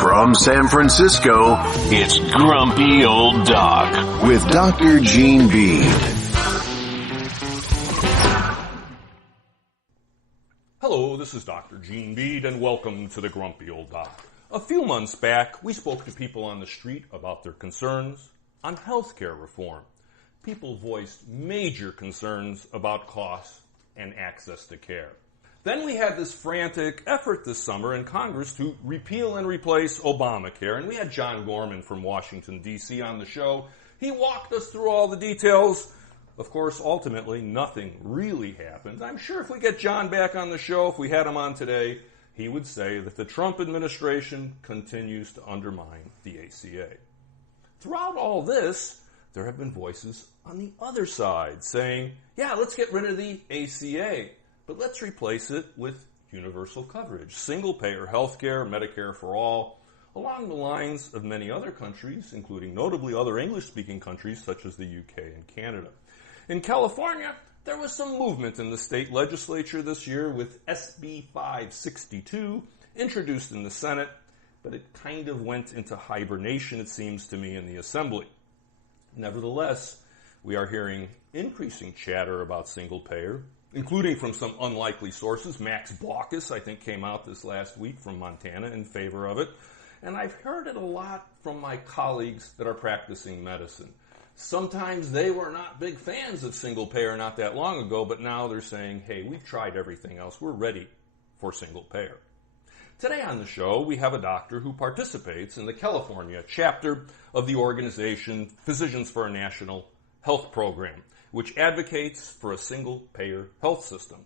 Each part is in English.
From San Francisco, it's Grumpy Old Doc with Dr. Gene B. Hello, this is Dr. Gene Bede, and welcome to the Grumpy Old Doc. A few months back, we spoke to people on the street about their concerns on healthcare reform. People voiced major concerns about costs and access to care. Then we had this frantic effort this summer in Congress to repeal and replace Obamacare, and we had John Gorman from Washington, D.C. on the show. He walked us through all the details. Of course, ultimately, nothing really happened. I'm sure if we get John back on the show, if we had him on today, he would say that the Trump administration continues to undermine the ACA. Throughout all this, there have been voices on the other side saying, yeah, let's get rid of the ACA, but let's replace it with universal coverage, single-payer health care, Medicare for all, along the lines of many other countries, including notably other English-speaking countries such as the UK and Canada. In California, there was some movement in the state legislature this year with SB 562 introduced in the Senate, but it kind of went into hibernation, it seems to me, in the Assembly. Nevertheless, we are hearing increasing chatter about single-payer, including from some unlikely sources. Max Baucus, I think, came out this last week from Montana in favor of it. And I've heard it a lot from my colleagues that are practicing medicine. Sometimes they were not big fans of single-payer not that long ago, but now they're saying, hey, we've tried everything else. We're ready for single-payer. Today on the show, we have a doctor who participates in the California chapter of the organization Physicians for a National Health Program, which advocates for a single-payer health system.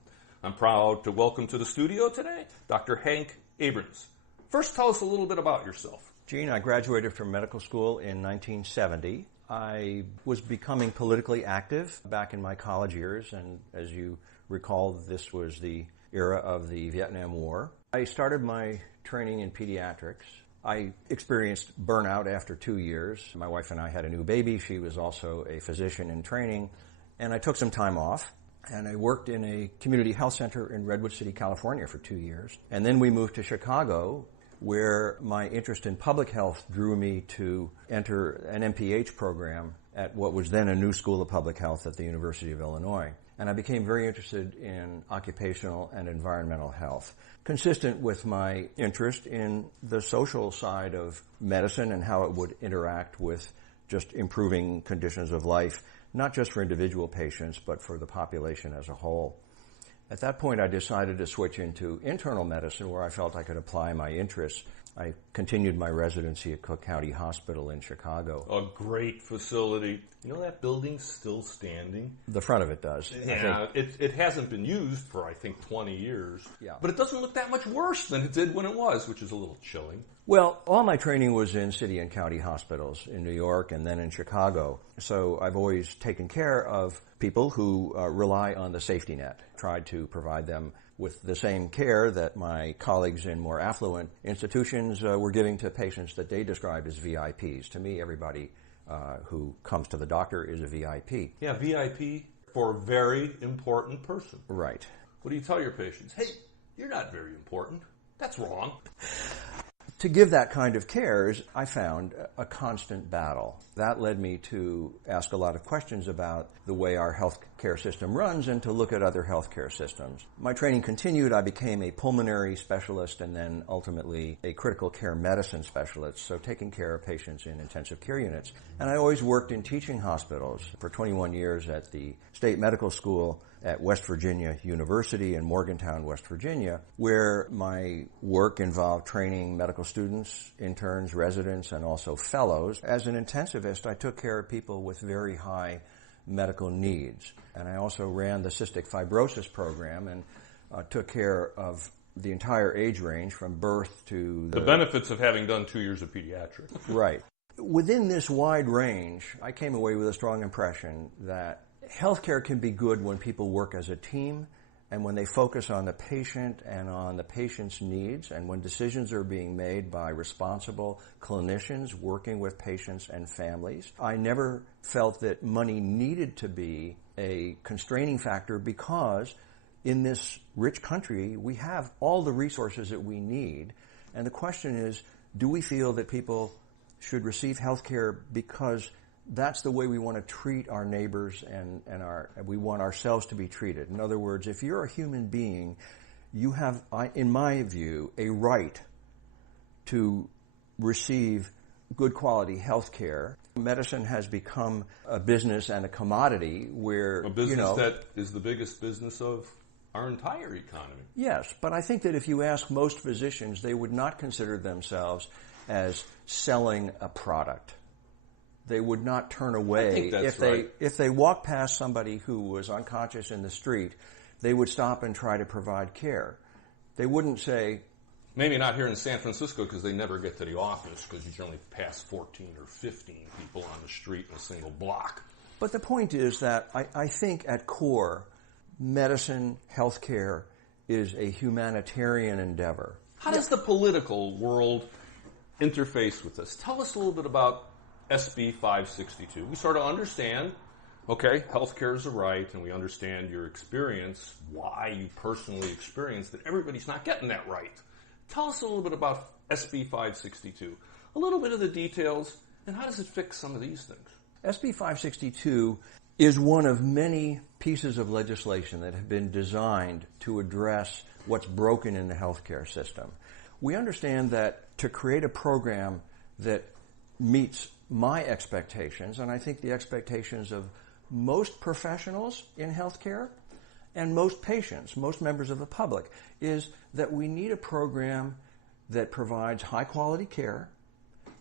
I'm proud to welcome to the studio today Dr. Hank Abrams. First, tell us a little bit about yourself. Gene, I graduated from medical school in 1970. I was becoming politically active back in my college years, and as you recall, this was the era of the Vietnam War. I started my training in pediatrics. I experienced burnout after 2 years. My wife and I had a new baby. She was also a physician in training, and I took some time off, and I worked in a community health center in Redwood City, California for 2 years. And then we moved to Chicago, where my interest in public health drew me to enter an MPH program at what was then a new school of public health at the University of Illinois. And I became very interested in occupational and environmental health, consistent with my interest in the social side of medicine and how it would interact with just improving conditions of life, not just for individual patients, but for the population as a whole. At that point, I decided to switch into internal medicine, where I felt I could apply my interests. I continued my residency at Cook County Hospital in Chicago. A great facility. You know that building's still standing? The front of it does. Yeah, it hasn't been used for, I think, 20 years. Yeah. But it doesn't look that much worse than it did when it was, which is a little chilling. Well, all my training was in city and county hospitals in New York and then in Chicago. So I've always taken care of people who rely on the safety net, tried to provide them with the same care that my colleagues in more affluent institutions were giving to patients that they described as VIPs. To me, everybody who comes to the doctor is a VIP. Yeah, VIP for a very important person. Right. What do you tell your patients? Hey, you're not very important. That's wrong. To give that kind of care, I found a constant battle. That led me to ask a lot of questions about the way our healthcare system runs and to look at other healthcare systems. My training continued. I became a pulmonary specialist and then ultimately a critical care medicine specialist, so taking care of patients in intensive care units. And I always worked in teaching hospitals for 21 years at the State Medical School at West Virginia University in Morgantown, West Virginia, where my work involved training medical students, interns, residents, and also fellows. As an intensivist, I took care of people with very high medical needs. And I also ran the cystic fibrosis program and took care of the entire age range from birth to the benefits of having done 2 years of pediatrics. Right. Within this wide range, I came away with a strong impression that healthcare can be good when people work as a team and when they focus on the patient and on the patient's needs and when decisions are being made by responsible clinicians working with patients and families. I never felt that money needed to be a constraining factor because in this rich country we have all the resources that we need. And the question is, Do we feel that people should receive health care because that's the way we want to treat our neighbors and we want ourselves to be treated? In other words, if you're a human being, you have, in my view, a right to receive good quality health care. Medicine has become a business and a commodity where, a business that is the biggest business of our entire economy. Yes, but I think that if you ask most physicians, they would not consider themselves as selling a product. They would not turn away. I think that's if they walk past somebody who was unconscious in the street, they would stop and try to provide care. They wouldn't say, maybe not here in San Francisco because they never get to the office because you generally pass 14 or 15 people on the street in a single block. But the point is that I think at core, medicine, healthcare is a humanitarian endeavor. How does the political world interface with this? Tell us a little bit about SB 562. We sort of understand, okay, healthcare is a right, and we understand your experience, why you personally experienced that everybody's not getting that right. Tell us a little bit about SB 562, a little bit of the details, and how does it fix some of these things? SB 562 is one of many pieces of legislation that have been designed to address what's broken in the healthcare system. We understand that to create a program that meets my expectations, and I think the expectations of most professionals in healthcare and most patients, most members of the public, is that we need a program that provides high-quality care,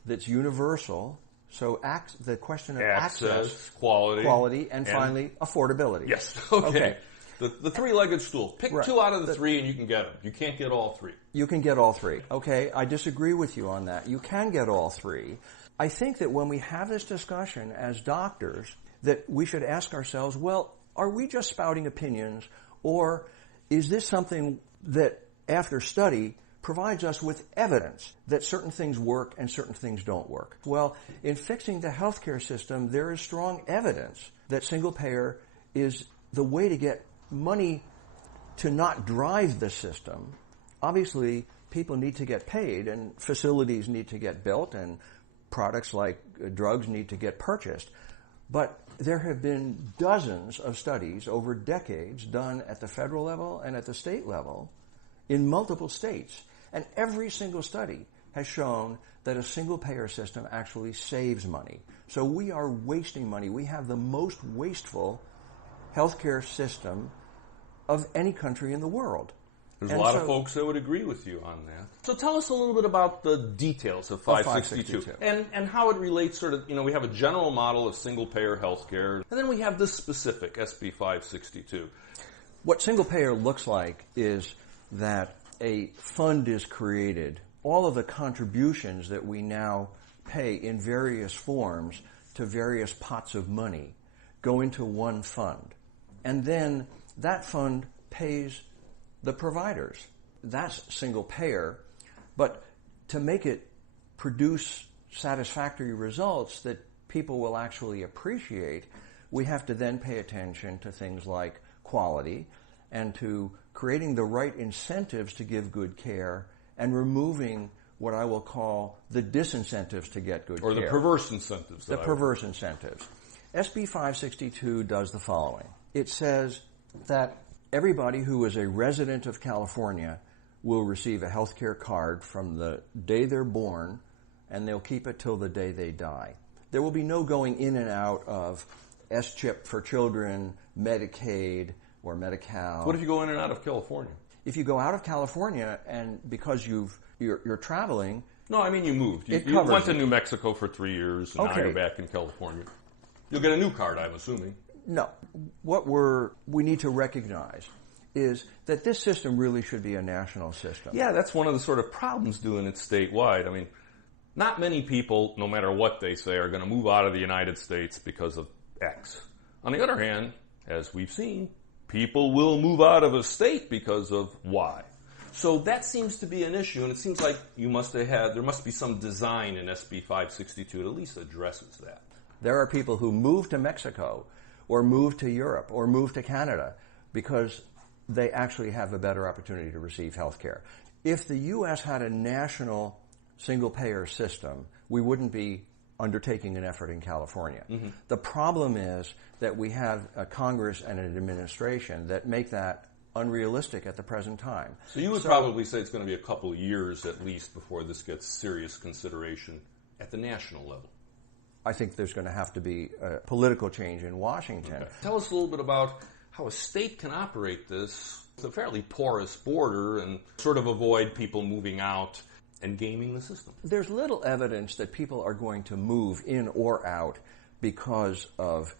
that's universal, so the question of access, quality, and finally, affordability. Yes, okay. The three-legged stool. Pick two out of the three and you can get them. You can't get all three. You can get all three. Okay, I disagree with you on that. You can get all three. I think that when we have this discussion as doctors, that we should ask ourselves, well, are we just spouting opinions, or is this something that, after study, provides us with evidence that certain things work and certain things don't work? Well, in fixing the healthcare system, there is strong evidence that single payer is the way to get money to not drive the system. Obviously, people need to get paid, and facilities need to get built, and products like drugs need to get purchased. But there have been dozens of studies over decades done at the federal level and at the state level in multiple states. And every single study has shown that a single-payer system actually saves money. So we are wasting money. We have the most wasteful healthcare system of any country in the world. There's a lot of folks that would agree with you on that. So tell us a little bit about the details of 562 and how it relates sort of, we have a general model of single-payer healthcare, and then we have this specific SB 562. What single-payer looks like is that a fund is created. All of the contributions that we now pay in various forms to various pots of money go into one fund. And then that fund pays the providers. That's single payer. But to make it produce satisfactory results that people will actually appreciate, we have to then pay attention to things like quality and to creating the right incentives to give good care and removing what I will call the disincentives to get good care. Or the perverse incentives. The perverse incentives. SB 562 does the following. It says that everybody who is a resident of California will receive a health care card from the day they're born, and they'll keep it till the day they die. There will be no going in and out of S-CHIP for children, Medicaid, or Medi-Cal. What if you go in and out of California? If you go out of California and because you're traveling... No, I mean you moved. You went to New Mexico for 3 years, and now you're back in California. You'll get a new card, I'm assuming. No. What we need to recognize is that this system really should be a national system. Yeah, that's one of the sort of problems doing it statewide. I mean, not many people, no matter what they say, are going to move out of the United States because of X. On the other hand, as we've seen, people will move out of a state because of Y. So that seems to be an issue, and it seems like there must be some design in SB 562 that at least addresses that. There are people who move to Mexico or move to Europe or move to Canada because they actually have a better opportunity to receive health care. If the U.S. had a national single-payer system, we wouldn't be undertaking an effort in California. Mm-hmm. The problem is that we have a Congress and an administration that make that unrealistic at the present time. So you would probably say it's going to be a couple of years at least before this gets serious consideration at the national level. I think there's going to have to be a political change in Washington. Okay. Tell us a little bit about how a state can operate this. It's a fairly porous border and sort of avoid people moving out and gaming the system. There's little evidence that people are going to move in or out because of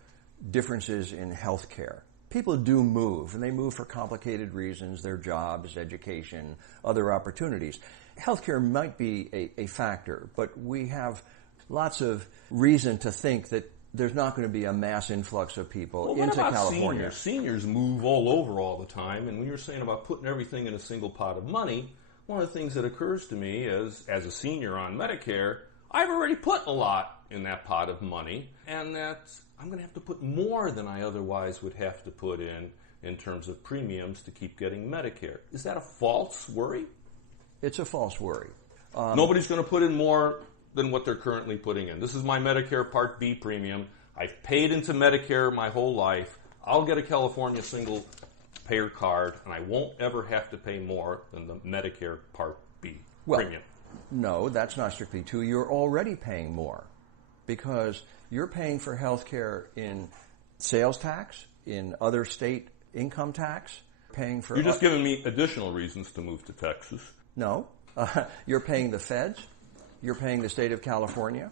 differences in health care. People do move, and they move for complicated reasons, their jobs, education, other opportunities. Healthcare might be a factor, but we have lots of reason to think that there's not going to be a mass influx of people into California. Seniors move all over all the time, and when you're saying about putting everything in a single pot of money, one of the things that occurs to me is, as a senior on Medicare, I've already put a lot in that pot of money, and that I'm going to have to put more than I otherwise would have to put in terms of premiums to keep getting Medicare. Is that a false worry? It's a false worry. Nobody's going to put in more than what they're currently putting in. This is my Medicare Part B premium. I've paid into Medicare my whole life. I'll get a California single payer card, and I won't ever have to pay more than the Medicare Part B premium. No, that's not strictly true. You're already paying more because you're paying for health care in sales tax, in other state income tax, paying for... You're just giving me additional reasons to move to Texas. No. You're paying the feds. You're paying the state of California.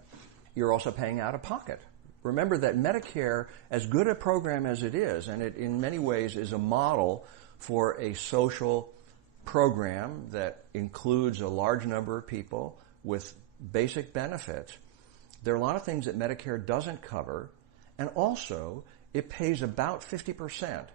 You're also paying out of pocket. Remember that Medicare, as good a program as it is, and it in many ways is a model for a social program that includes a large number of people with basic benefits, there are a lot of things that Medicare doesn't cover, and also it pays about 50%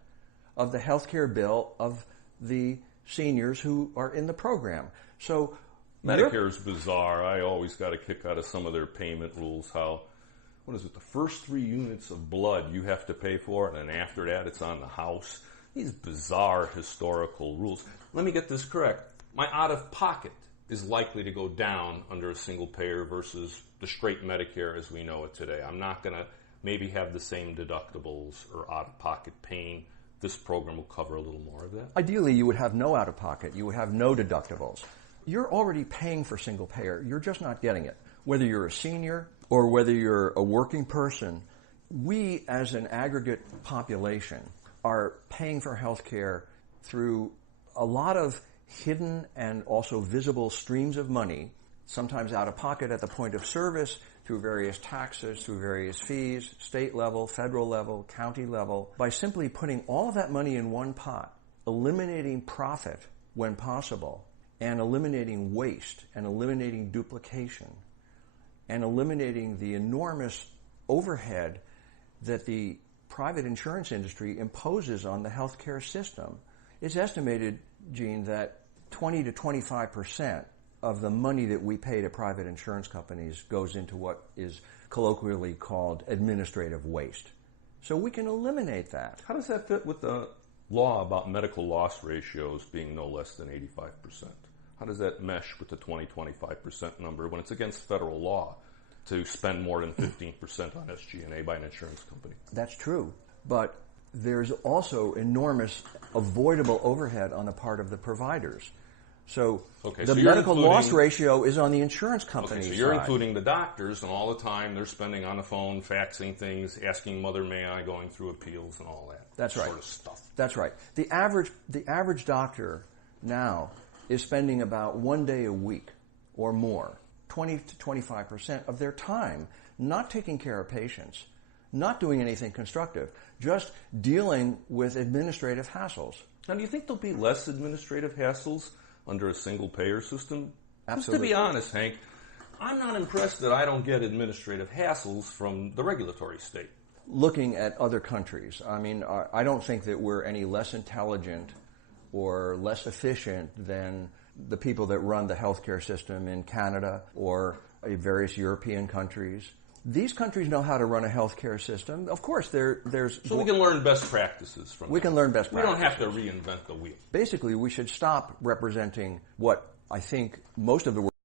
of the health care bill of the seniors who are in the program. So Medicare's bizarre. I always got a kick out of some of their payment rules. What is it, the first 3 units of blood you have to pay for, and then after that it's on the house. These bizarre historical rules. Let me get this correct. My out-of-pocket is likely to go down under a single payer versus the straight Medicare as we know it today. I'm not going to maybe have the same deductibles or out-of-pocket paying. This program will cover a little more of that. Ideally, you would have no out-of-pocket. You would have no deductibles. You're already paying for single payer. You're just not getting it. Whether you're a senior or whether you're a working person, we as an aggregate population are paying for health care through a lot of hidden and also visible streams of money, sometimes out of pocket at the point of service, through various taxes, through various fees, state level, federal level, county level. By simply putting all of that money in one pot, eliminating profit when possible, and eliminating waste, and eliminating duplication, and eliminating the enormous overhead that the private insurance industry imposes on the healthcare system, it's estimated, Gene, that 20 to 25% of the money that we pay to private insurance companies goes into what is colloquially called administrative waste. So we can eliminate that. How does that fit with the law about medical loss ratios being no less than 85%? How does that mesh with the 20-25% number when it's against federal law to spend more than 15% on SG&A by an insurance company? That's true, but there's also enormous avoidable overhead on the part of the providers. So the medical loss ratio is on the insurance company's side. So you're side. including the doctors, and all the time they're spending on the phone, faxing things, asking mother may I, going through appeals and all that. That's right. Sort of stuff. That's right. The average doctor now is spending about 1 day a week or more, 20 to 25% of their time, not taking care of patients, not doing anything constructive, just dealing with administrative hassles. Now, do you think there'll be less administrative hassles under a single payer system? Absolutely. Just to be honest, Hank, I'm not impressed that I don't get administrative hassles from the regulatory state. Looking at other countries, I mean, I don't think that we're any less intelligent or less efficient than the people that run the healthcare system in Canada or various European countries. These countries know how to run a healthcare system. Of course, there's... So we can learn best practices from them. We can learn best practices. We don't have to reinvent the wheel. Basically, we should stop representing what I think most of the world